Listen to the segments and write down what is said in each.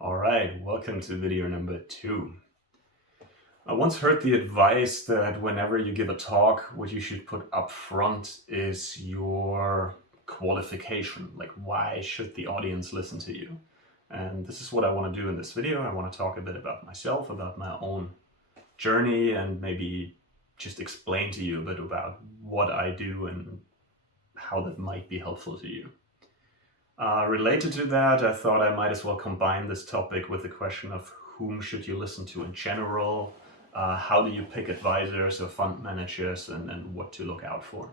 All right, welcome to video number 2. I once heard the advice that whenever you give a talk, what you should put up front is your qualification. Like, why should the audience listen to you? And this is what I want to do in this video. I want to talk a bit about myself, about my own journey, and maybe just explain to you a bit about what I do and how that might be helpful to you. Related to that, I thought I might as well combine this topic with the question of whom should you listen to in general, how do you pick advisors or fund managers, and what to look out for.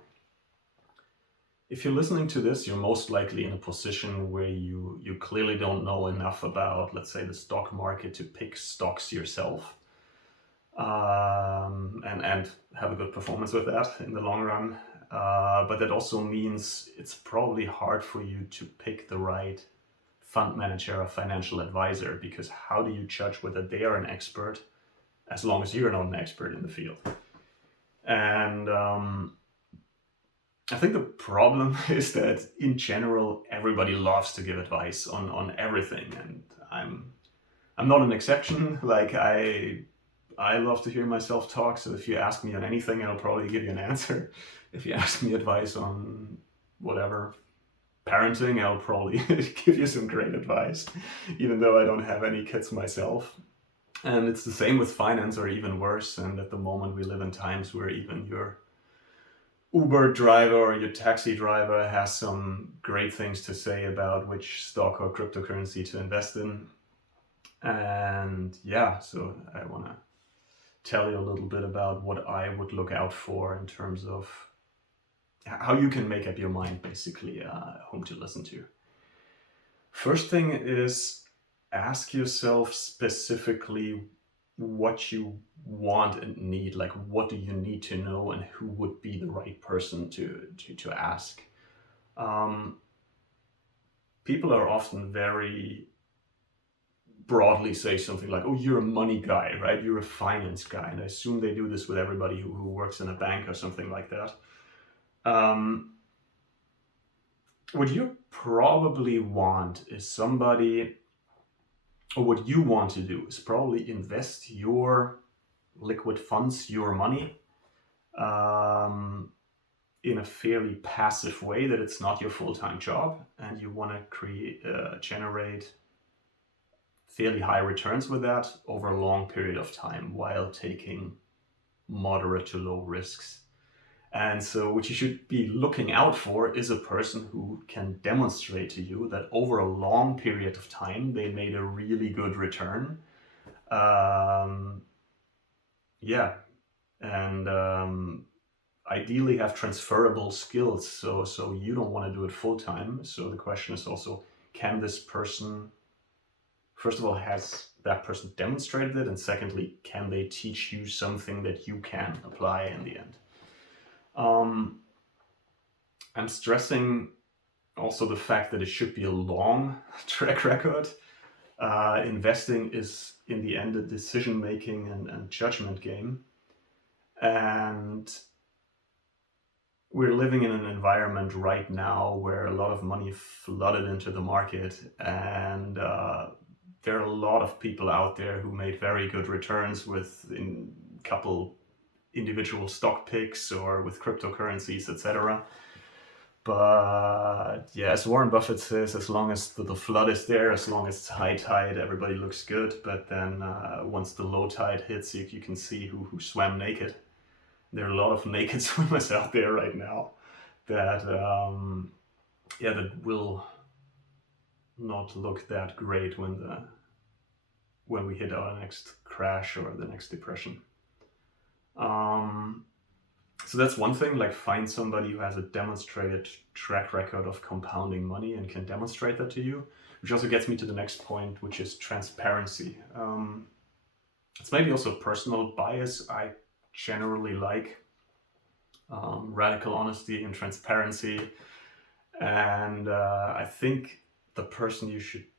If you're listening to this, you're most likely in a position where you clearly don't know enough about, let's say, the stock market to pick stocks yourself, and have a good performance with that in the long run. But that also means it's probably hard for you to pick the right fund manager or financial advisor, because how do you judge whether they are an expert as long as you're not an expert in the field? And I think the problem is that in general, everybody loves to give advice on everything, and I'm not an exception. Like I love to hear myself talk, so if you ask me on anything, I'll probably give you an answer. If you ask me advice on whatever, parenting, I'll probably give you some great advice, even though I don't have any kids myself. And it's the same with finance, or even worse. And at the moment, we live in times where even your Uber driver or your taxi driver has some great things to say about which stock or cryptocurrency to invest in. And yeah, so I want to tell you a little bit about what I would look out for in terms of how you can make up your mind, basically, whom to listen to. First thing is, ask yourself specifically what you want and need. Like, what do you need to know, and who would be the right person to ask? People are often very broadly say something like, oh, you're a money guy, right? You're a finance guy. And I assume they do this with everybody who works in a bank or something like that. What you probably want is somebody, or what you want to do is probably invest your liquid funds, your money, in a fairly passive way, that it's not your full-time job, and you want to generate fairly high returns with that over a long period of time while taking moderate to low risks. And so what you should be looking out for is a person who can demonstrate to you that over a long period of time, they made a really good return. And ideally have transferable skills. So you don't want to do it full time. So the question is also, can this person, first of all, has that person demonstrated it? And secondly, can they teach you something that you can apply in the end? I'm stressing also the fact that it should be a long track record. Investing is, in the end, a decision-making and judgment game. And we're living in an environment right now where a lot of money flooded into the market, and there are a lot of people out there who made very good returns with a couple individual stock picks or with cryptocurrencies, etc. But yeah, as Warren Buffett says, as long as the flood is there, as long as it's high tide, everybody looks good. But then once the low tide hits, you can see who swam naked. There are a lot of naked swimmers out there right now that that will not look that great when we hit our next crash or the next depression. So that's one thing, like find somebody who has a demonstrated track record of compounding money and can demonstrate that to you, which also gets me to the next point, which is transparency. It's maybe also a personal bias. I generally like radical honesty and transparency. And I think the person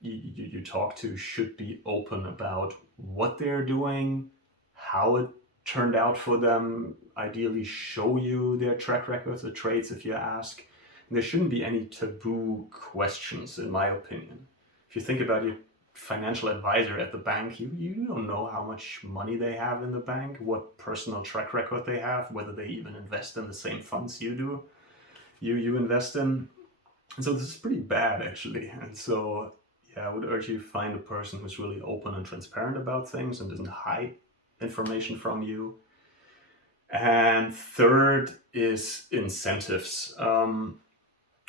you talk to should be open about what they're doing, how it turned out for them, ideally show you their track records or traits if you ask. And there shouldn't be any taboo questions, in my opinion. If you think about it, financial advisor at the bank, you don't know how much money they have in the bank, what personal track record they have, whether they even invest in the same funds you do, you invest in. And so this is pretty bad actually. And so yeah, I would urge you to find a person who's really open and transparent about things and doesn't hide information from you. And third is incentives.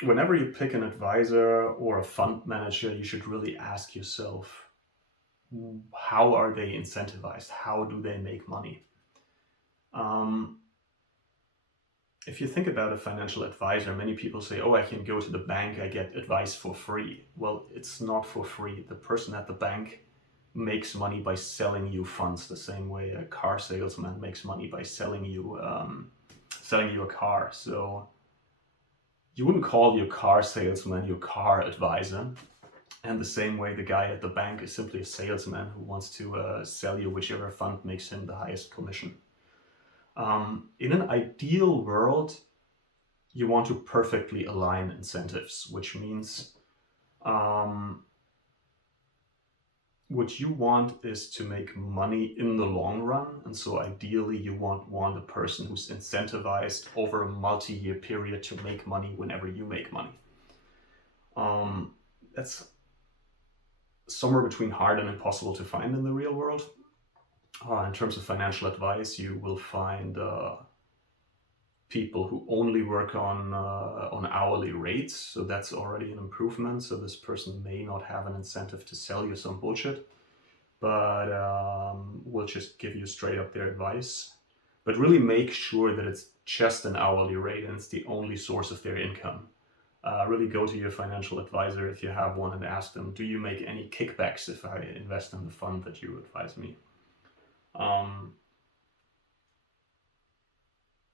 Whenever you pick an advisor or a fund manager, you should really ask yourself, how are they incentivized? How do they make money? If you think about a financial advisor, many people say, oh, I can go to the bank, I get advice for free. Well, it's not for free. The person at the bank makes money by selling you funds the same way a car salesman makes money by selling you a car. So you wouldn't call your car salesman your car advisor. And the same way, the guy at the bank is simply a salesman who wants to sell you whichever fund makes him the highest commission. In an ideal world, you want to perfectly align incentives, which means what you want is to make money in the long run. And so ideally you want a person who's incentivized over a multi-year period to make money whenever you make money. That's somewhere between hard and impossible to find in the real world. In terms of financial advice, you will find people who only work on hourly rates, so that's already an improvement. So this person may not have an incentive to sell you some bullshit, but will just give you straight up their advice. But really make sure that it's just an hourly rate and it's the only source of their income. Really go to your financial advisor if you have one and ask them, do you make any kickbacks if I invest in the fund that you advise me?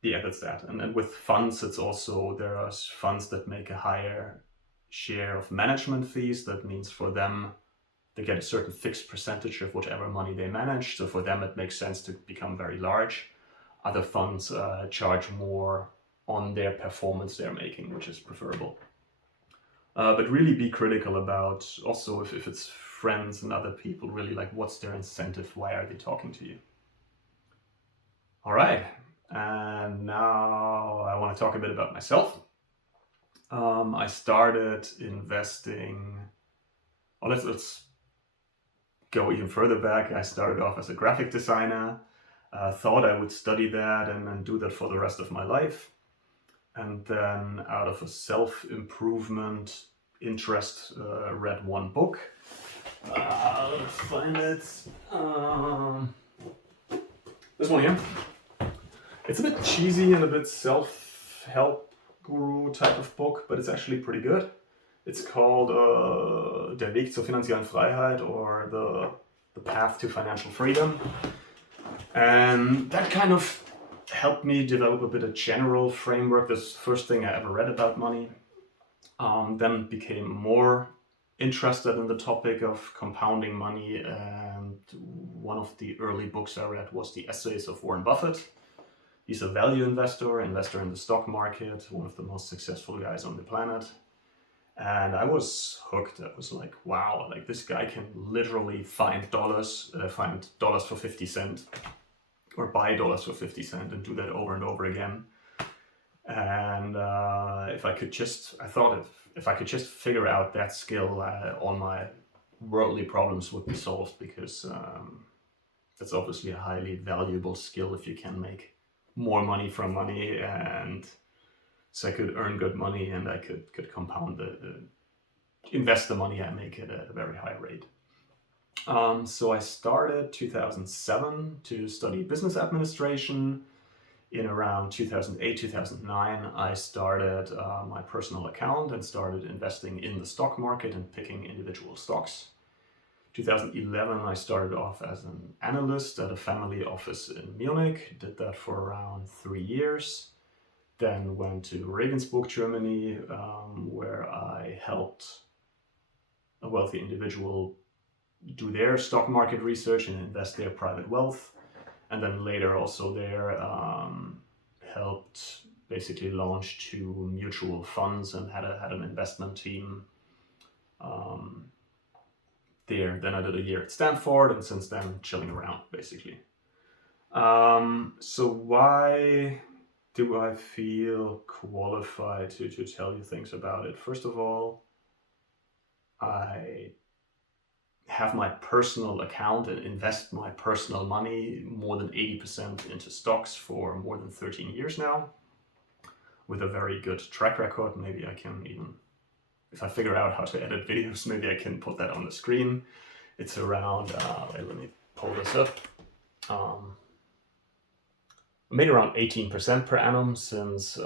Yeah, that's that. And then with funds, it's also, there are funds that make a higher share of management fees. That means for them, they get a certain fixed percentage of whatever money they manage. So for them, it makes sense to become very large. Other funds charge more on their performance they're making, which is preferable. But really be critical about also if it's friends and other people, really like what's their incentive? Why are they talking to you? All right. And now I want to talk a bit about myself. I started investing. Oh, let's go even further back. I started off as a graphic designer. Thought I would study that and do that for the rest of my life. And then out of a self-improvement interest, read one book. Let's find it. This one here. It's a bit cheesy and a bit self-help guru type of book, but it's actually pretty good. It's called Der Weg zur finanziellen Freiheit, or the Path to Financial Freedom. And that kind of helped me develop a bit of general framework. This is the first thing I ever read about money. Then became more interested in the topic of compounding money, and one of the early books I read was the Essays of Warren Buffett. He's a value investor in the stock market, one of the most successful guys on the planet. And I was hooked. I was like, wow, like this guy can literally find dollars for 50 cents or buy dollars for 50 cents and do that over and over again. And if I could just figure out that skill, all my worldly problems would be solved, because that's obviously a highly valuable skill if you can make more money from money. And so I could earn good money and I could compound invest the money I make at a very high rate. So I started 2007 to study business administration. In around 2008, 2009, I started my personal account and started investing in the stock market and picking individual stocks. 2011, I started off as an analyst at a family office in Munich, did that for around 3 years. Then went to Regensburg, Germany, where I helped a wealthy individual do their stock market research and invest their private wealth. And then later also there helped basically launch 2 mutual funds and had an investment team. there. Then I did a year at Stanford, and since then chilling around basically. So why do I feel qualified to tell you things about it? First of all, I have my personal account and invest my personal money more than 80% into stocks for more than 13 years now, with a very good track record. Maybe I can even, if I figure out how to edit videos, maybe I can put that on the screen. It's around, let me pull this up. I made around 18% per annum since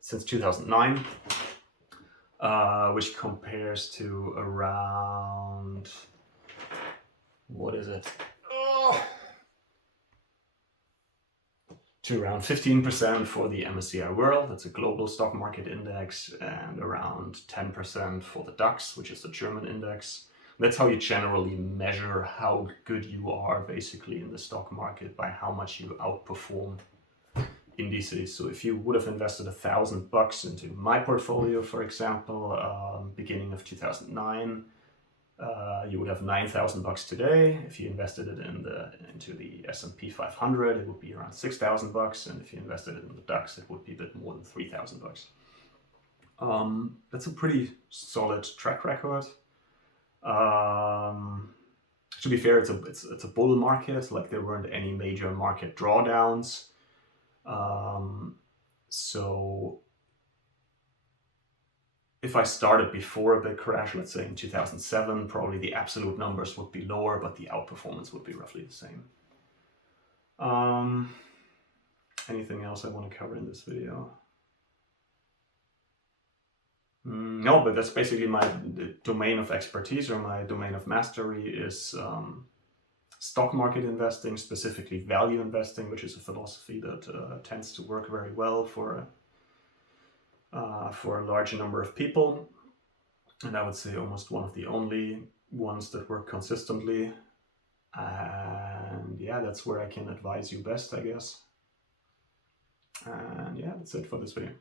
since 2009, which compares to around, what is it? To around 15% for the MSCI World, that's a global stock market index, and around 10% for the DAX, which is the German index. That's how you generally measure how good you are basically in the stock market, by how much you outperform indices. So if you would have invested $1,000 into my portfolio, for example, beginning of 2009, you would have $9,000 today. If you invested it into the S&P 500, it would be around $6,000, and if you invested it in the DAX, it would be a bit more than $3,000. That's a pretty solid track record. To be fair, it's a bull market. Like, there weren't any major market drawdowns. So if I started before a big crash, let's say in 2007, probably the absolute numbers would be lower, but the outperformance would be roughly the same. Anything else I want to cover in this video? No, but that's basically my domain of expertise, or my domain of mastery is stock market investing, specifically value investing, which is a philosophy that tends to work very well for a large number of people. And I would say almost one of the only ones that work consistently. And yeah, that's where I can advise you best, I guess. And yeah, that's it for this video.